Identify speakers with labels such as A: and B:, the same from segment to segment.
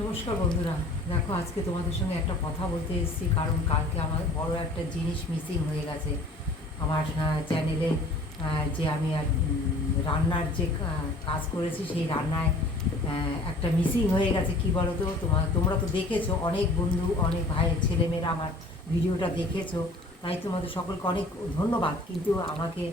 A: নমস্কার বন্ধুরা। দেখো, আজকে তোমাদের সঙ্গে একটা কথা বলতে এসেছি, কারণ কালকে আমার বড় একটা জিনিস মিসিং হয়ে গেছে। আমার চ্যানেলে যে আমি রান্নার যে কাজ করেছি, সেই রান্নায় একটা মিসিং হয়ে গেছে। কি বলো তো তোমার তোমরা তো দেখেছ, অনেক বন্ধু, অনেক ভাই, ছেলেমেয়েরা আমার ভিডিওটা দেখেছ। তাই তোমাদের সকলকে অনেক ধন্যবাদ। কিন্তু আমাকে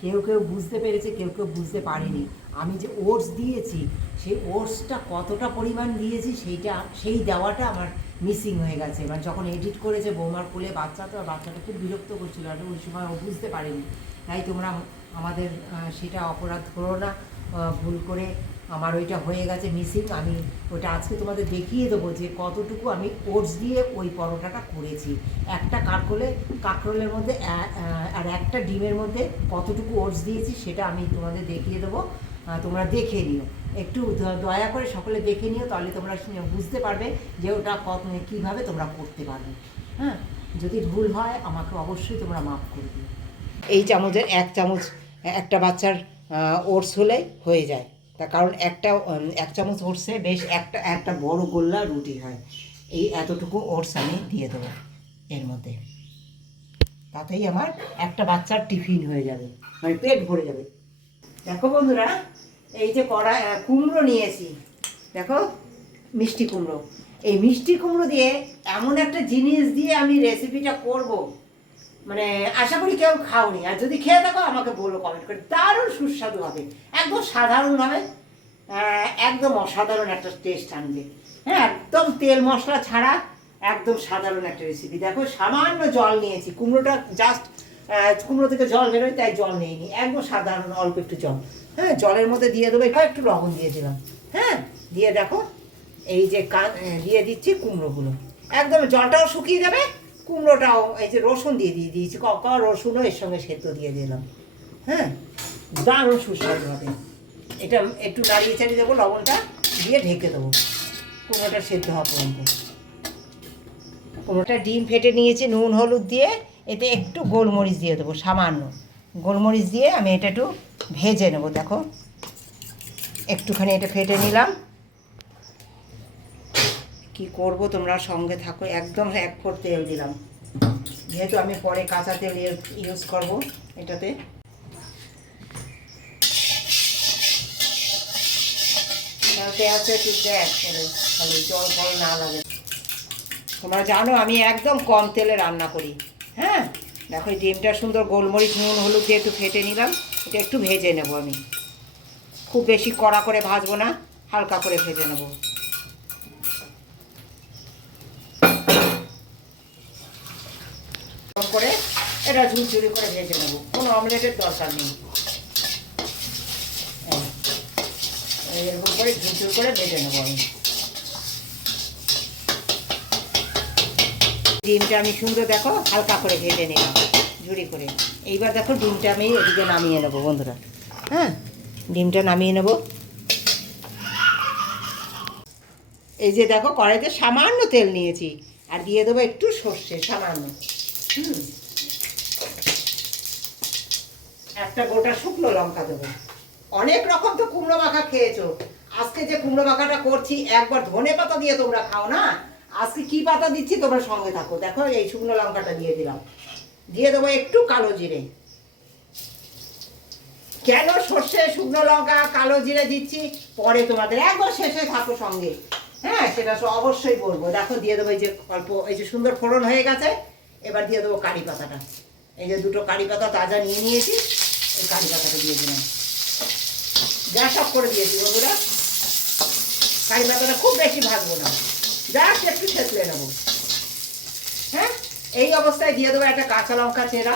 A: কেউ কেউ বুঝতে পেরেছে, কেউ কেউ বুঝতে পারেনি। আমি যে ওটস দিয়েছি, সেই ওটসটা কতটা পরিমাণ দিয়েছি, সেইটা, সেই দেওয়াটা আমার মিসিং হয়ে গেছে। মানে যখন এডিট করেছে বৌমার কোলে, বাচ্চা তো বাচ্চাটা খুব বিরক্ত করছিল, আর ওই সময় ও বুঝতে পারেনি। তাই তোমরা আমাদের সেটা অপরাধ করো না ভুল করে আমার ওইটা হয়ে গেছে মিসিং আমি ওটা আজকে তোমাদের দেখিয়ে দেবো যে কতটুকু আমি ওটস দিয়ে ওই পরোটাটা করেছি। একটা কাকরোলে, কাকরোলের মধ্যে আর একটা ডিমের মধ্যে কতটুকু ওটস দিয়েছি সেটা আমি তোমাদের দেখিয়ে দেবো। তোমরা দেখে নিও। একটু দয়া করে সকলে দেখে নিও, তাহলে তোমরা বুঝতে পারবে যে ওটা কত, কীভাবে তোমরা করতে পারবে। হ্যাঁ? যদি ভুল হয়, আমাকে অবশ্যই তোমরা মাফ করে দিও। এই চামচের এক চামচ, একটা বাচ্চার ওটস হলে হয়ে যায়। তার কারণ একটা এক চামচ ওটসে বেশ একটা একটা বড় গোল্লা রুটি হয়। এই এতটুকু ওটস আমি দিয়ে দেবো এর মধ্যে। তাতেই আমার একটা বাচ্চার টিফিন হয়ে যাবে মানে পেট ভরে যাবে। দেখো বন্ধুরা, এই যে কড়া কুমড়ো নিয়েছি। দেখো, মিষ্টি কুমড়ো। এই মিষ্টি কুমড়ো দিয়ে এমন একটা জিনিস দিয়ে আমি রেসিপিটা করব। মানে আশা করি কেউ খাওনি। আর যদি খেয়ে থাকো আমাকে বলো কমেন্ট করে। দারুণ সুস্বাদু হবে। একদম সাধারণভাবে আহ, একদম অসাধারণ একটা টেস্ট আনবে। হ্যাঁ একদম তেল মশলা ছাড়া একদম সাধারণ একটা রেসিপি দেখো সামান্য জল নিয়েছি। কুমড়োটা জাস্ট কুমড়ো থেকে জল বেরোয় তাই জল নিইনি। একদম সাধারণ অল্প একটু জল। হ্যাঁ জলের মধ্যে দিয়ে দেবো। এবার একটু লবণ দিয়ে দিলাম হ্যাঁ দিয়ে দেখো এই যে দিয়ে দিচ্ছি কুমড়োগুলো। একদম জলটাও শুকিয়ে যাবে। কুমড়োটাও এই যে রসুন দিয়ে দিয়ে দিয়েছি, ক ক রসুনও এর সঙ্গে সেদ্ধ দিয়ে দিলাম। হ্যাঁ? দারুণ সুস্বাদু হবে। এটা একটু নাড়িয়ে চাড়িয়ে দেবো, লবণটা দিয়ে ঢেকে দেবো। কুমড়োটা সেদ্ধ হওয়া পর্যন্ত। কুমড়োটা ডিম ফেটে নিয়েছি, নুন, হলুদ দিয়ে। এতে একটু গোলমরিচ দিয়ে দেবো, সামান্য। গোলমরিচ দিয়ে আমি এটা একটু ভেজে নেব, দেখো। একটুখানি এটা ফেটে নিলাম। কি করব তোমরা সঙ্গে থাকো। একদম এক ফোর তেল দিলাম। যেহেতু আমি পরে কাঁচা তেল ইউজ করব এটাতে। জল ফল না লাগে। তোমরা জানো আমি একদম কম তেলে রান্না করি। হ্যাঁ? দেখো এই ডিমটা সুন্দর গোলমরিচ, নুন, হলুদ দিয়ে একটু ফেটে নিলাম। এটা একটু ভেজে নেব আমি। খুব বেশি কড়া করে ভাজবো না, হালকা করে ভেজে নেব। করে এটা ঝুরঝুরি করে ভেজে নেব। কোনো অমলেটের দরকার নেই। এরকম করে ঝুরঝুর করে ভেজে নেব আমি। ডিমটা আমি সুন্দর দেখো, হালকা করে ভেজে নিলাম, ঝুড়ি করে। এইবার দেখো ডিমটা আমি এদিকে নামিয়ে নেব, বন্ধুরা। হ্যাঁ ডিমটা নামিয়ে নেব। এই যে দেখো কড়াইতে সামান্য তেল নিয়েছি, আর দিয়ে দেবো একটু সর্ষে, সামান্য। একটা গোটা শুকনো লঙ্কা দেবো। অনেক রকম তো কুমড়ো মাখা খেয়েছো। আজকে যে কুমড়ো মাখাটা করছি, একবার ধনে পাতা দিয়ে তোমরা খাও না? আজকে কি পাতা দিচ্ছি তোমরা সঙ্গে থাকো। দেখো, এই শুকনো লঙ্কাটা দিয়ে দিলাম। দিয়ে দেবো একটু কালো জিরে। কেন সর্ষে, শুকনো লঙ্কা, কালো জিরে দিচ্ছি? পরে তোমাদের একবার শেষে থাকো সঙ্গে। হ্যাঁ সেটা অবশ্যই বলব। দেখো, দিয়ে দেবো এই যে অল্প, এই যে সুন্দর ফোড়ন হয়ে গেছে। এবার দিয়ে দেবো কারি পাতাটা। এই যে দুটো কারি পাতা তাজা নিয়ে নিয়েছি, এই কারি পাতাটা দিয়ে দিলাম। গ্যাস অফ করে দিয়েছি বন্ধুরা। কারি পাতাটা খুব বেশি ভাজবো না। জাস্ট একটু ছেঁচলে নেব। হ্যাঁ? এই অবস্থায় দিয়ে দেবো একটা কাঁচা লঙ্কা চেরা।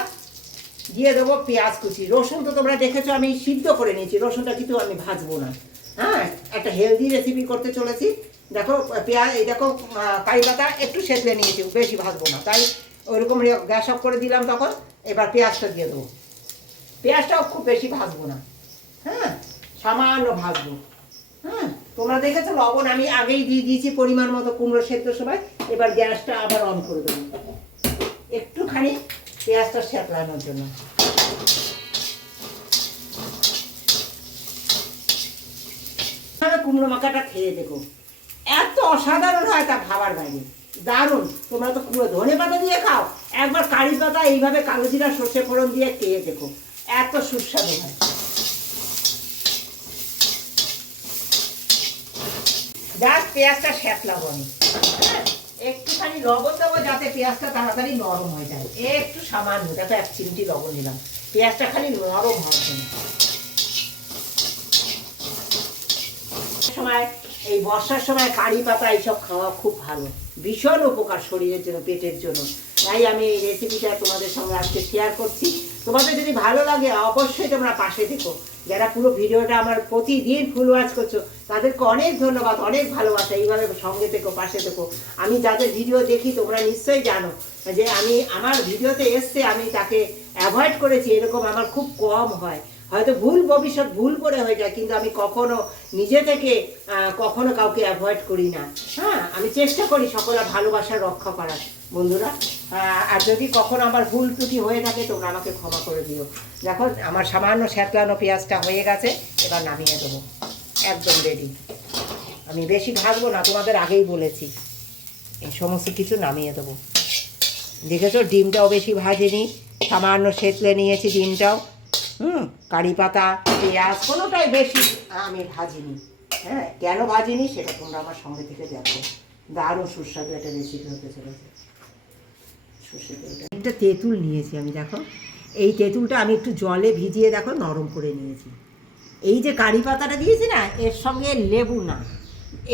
A: দিয়ে দেবো পেঁয়াজ কুচি। রসুন তো তোমরা দেখেছ, আমি সিদ্ধ করে নিয়েছি। রসুনটা কিন্তু আমি ভাজবো না। হ্যাঁ? একটা হেলদি রেসিপি করতে চলেছি। দেখো, পেঁয়াজ, এই দেখো কারি পাতা একটু সেতলে নিয়েছি, বেশি ভাজবো না। তাই ওইরকম গ্যাস অফ করে দিলাম তখন, এবার পেঁয়াজটা দিয়ে দেবো। পেঁয়াজটাও খুব বেশি ভাজবো না। হ্যাঁ? সামান্য ভাজবো। হ্যাঁ? তোমরা দেখেছ লবণ আমি আগেই দিয়ে দিয়েছি পরিমাণ মতো কুমড়ো সেদ্ধ সবাই এবার গ্যাসটা আবার অন করে দেবো। একটুখানি পেঁয়াজটা সেতলানোর জন্য। কুমড়ো মাখাটা খেয়ে দেখো। এত অসাধারণ হয় তা ভাবার বাইরে। দারুণ। তোমরা তো পুরো ধনে পাতা দিয়ে খাও। একবার কারি পাতা এইভাবে কালো জিরা সর্ষে ফোড়ন দিয়ে খেয়ে দেখো। এত সুস্বাদু হয়। পেঁয়াজটা আমি একটুখানি লবণ দেবো যাতে পেঁয়াজটা তাড়াতাড়ি নরম হয়ে যায়। একটু সামান্য, দেখো এক চিমটি লবণ দিলাম পেঁয়াজটা খালি নরম হওয়ার জন্য। সময়। এই বর্ষার সময় কারি পাতা এইসব খাওয়া খুব ভালো। ভীষণ উপকার শরীরের জন্য, পেটের জন্য। তাই আমি এই রেসিপিটা তোমাদের সঙ্গে আজকে শেয়ার করছি। তোমাদের যদি ভালো লাগে, অবশ্যই তোমরা পাশে দেখো যারা পুরো ভিডিওটা আমার প্রতিদিন ফুল ওয়াচ করছ, তাদেরকে অনেক ধন্যবাদ, অনেক ভালোবাসা। এইভাবে সঙ্গে থেকো, পাশে থেকো। আমি যাদের ভিডিও দেখি, তোমরা নিশ্চয়ই জানো যে আমি, আমার ভিডিওতে এসছে, আমি তাকে অ্যাভয়েড করেছি। এরকম আমার খুব কম হয়। হয়তো ভুল ভবিষ্যৎ ভুল করে হয়ে যায়, কিন্তু আমি কখনো নিজে থেকে কখনো কাউকে অ্যাভয়েড করি না। হ্যাঁ আমি চেষ্টা করি সকলের ভালোবাসা রক্ষা করার। বন্ধুরা আর যদি কখনো আমার ভুল ত্রুটি হয়ে থাকে, তোমরা আমাকে ক্ষমা করে দিও। দেখো, আমার সামান্য শ্যাতলানো পেঁয়াজটা হয়ে গেছে, এবার নামিয়ে দেবো। একদম রেডি আমি বেশি ভাজবো না, তোমাদের আগেই বলেছি। এই সমস্ত কিছু নামিয়ে দেবো। দেখেছ, ডিমটাও বেশি ভাজেনি, সামান্য সেতলে নিয়েছি ডিমটাও। হুম, কারি পাতা, পেঁয়াজ, কোনোটাই বেশি আমি ভাজিনি। হ্যাঁ কেন ভাজিনি সেটা তোমরা আমার সঙ্গে থেকে দেখো। দারুণ সুস্বাদু একটা রেসিপি হতে চলেছে। একটা তেঁতুল নিয়েছি আমি, দেখো। এই তেঁতুলটা আমি একটু জলে ভিজিয়ে, দেখো, নরম করে নিয়েছি। এই যে কারি পাতাটা দিয়েছি না, এর সঙ্গে লেবু না।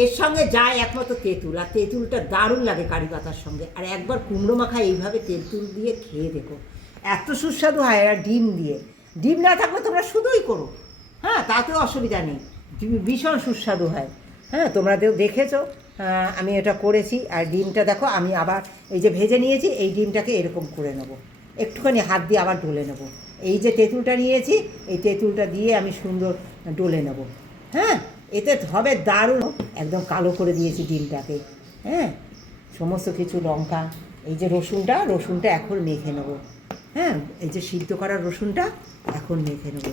A: এর সঙ্গে যায় একমাত্র তেঁতুল, আর তেঁতুলটা দারুণ লাগে কারি পাতার সঙ্গে। আর একবার কুমড়ো মাখা এইভাবে তেঁতুল দিয়ে খেয়ে দেখো। এত সুস্বাদু হয়, আর ডিম দিয়ে। ডিম না থাকলে তোমরা শুধুই করো। হ্যাঁ তাতেও অসুবিধা নেই। ডিম ভীষণ সুস্বাদু হয়। হ্যাঁ তোমরা তো দেখেছ আমি এটা করেছি। আর ডিমটা দেখো, আমি আবার এই যে ভেজে নিয়েছি, এই ডিমটাকে এরকম করে নেব। একটুখানি হাত দিয়ে আবার ডলে নেব। এই যে তেঁতুলটা নিয়েছি, এই তেঁতুলটা দিয়ে আমি সুন্দর ডলে নেব। হ্যাঁ এতে হবে দারুণ। একদম কালো করে দিয়েছি ডিমটাকে। হ্যাঁ সমস্ত কিছু লঙ্কা, এই যে রসুনটা রসুনটা এখন মেখে নেব। হ্যাঁ এই যে সিদ্ধ করা রসুনটা এখন মেখে নেব।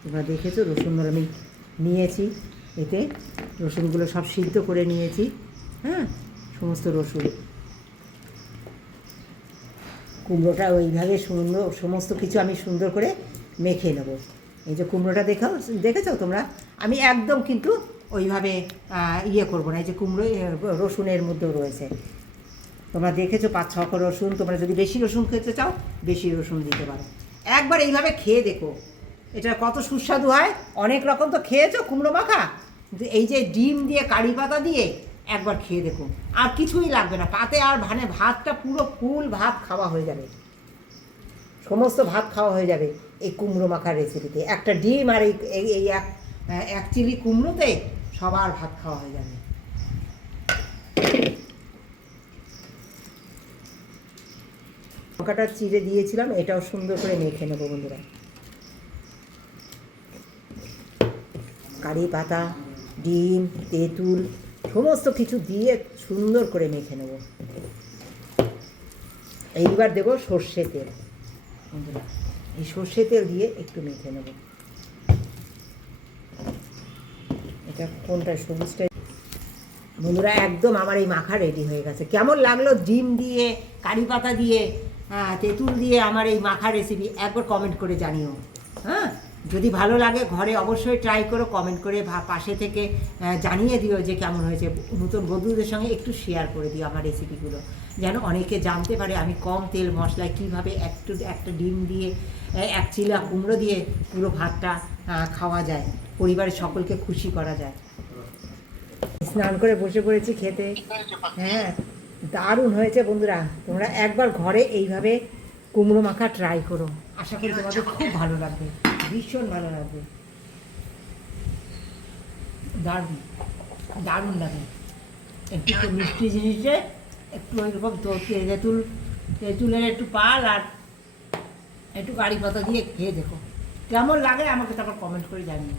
A: তোমরা দেখেছ, রসুনগুলো আমি নিয়েছি, এতে রসুনগুলো সব সিদ্ধ করে নিয়েছি হ্যাঁ সমস্ত রসুন। কুমড়োটা ওইভাবে সুন্দর, সমস্ত কিছু আমি সুন্দর করে মেখে নেব। এই যে কুমড়োটা দেখাও দেখেছ তোমরা? আমি একদম কিন্তু ওইভাবে ইয়ে করব না, এই যে কুমড়ো রসুনের মধ্যেও রয়েছে। তোমরা দেখেছ পাঁচ ছ করে রসুন, তোমরা যদি বেশি রসুন খেতে চাও, বেশি রসুন দিতে পারো। একবার এইভাবে খেয়ে দেখো। এটা কত সুস্বাদু হয়। অনেক রকম তো খেয়েছো, কুমড়ো মাখা? কিন্তু এই যে ডিম দিয়ে, কারি পাতা দিয়ে একবার খেয়ে দেখো। আর কিছুই লাগবে না। পাতে আর মানে ভাতটা পুরো ফুল ভাত খাওয়া হয়ে যাবে। সমস্ত ভাত খাওয়া হয়ে যাবে এই কুমড়ো মাখার রেসিপিতে একটা ডিম আর এই এক এক চিলি কুমড়োতে সবার ভাত খাওয়া হয়ে যাবে। লঙ্কাটা চিড়ে দিয়েছিলাম, এটাও সুন্দর করে মেখে নেব বন্ধুরা। কারি পাতা, ডিম, তেঁতুল, সমস্ত কিছু দিয়ে সুন্দর করে মেখে নেব। এইবার দেবো সর্ষে তেল। বন্ধুরা, এই সর্ষে তেল দিয়ে একটু মেখে নেব। এটা কোনটা, সবুজটা? বন্ধুরা, একদম আমার এই মাখা রেডি হয়ে গেছে। কেমন লাগল? ডিম দিয়ে, কারি পাতা দিয়ে হ্যাঁ তেঁতুল দিয়ে আমার এই মাখা রেসিপি একবার কমেন্ট করে জানিও। হ্যাঁ যদি ভালো লাগে ঘরে অবশ্যই ট্রাই করো কমেন্ট করে পাশে থেকে জানিয়ে দিও যে কেমন হয়েছে। নতুন বন্ধুদের সঙ্গে একটু শেয়ার করে দিও আমার রেসিপিগুলো যেন অনেকে জানতে পারে আমি কম তেল মশলায় কীভাবে একটু একটা ডিম দিয়ে এক চিলা কুমড়ো দিয়ে পুরো ভাতটা খাওয়া যায়। পরিবারের সকলকে খুশি করা যায়। স্নান করে বসে পড়েছি খেতে। হ্যাঁ দারুণ হয়েছে বন্ধুরা। তোমরা একবার ঘরে এইভাবে কুমড়ো মাখা ট্রাই করো। আশা করি তোমাদের খুব ভালো লাগবে, ভীষণ ভালো লাগবে। দারুণ দারুণ লাগে। একটু মিষ্টি জিনিসে একটু ওইরকম তো তেঁতুল, তেঁতুলের একটু পাল আর একটু কারি পাতা দিয়ে খেয়ে দেখো। কেমন লাগে আমাকে তারপর কমেন্ট করে জানিয়ে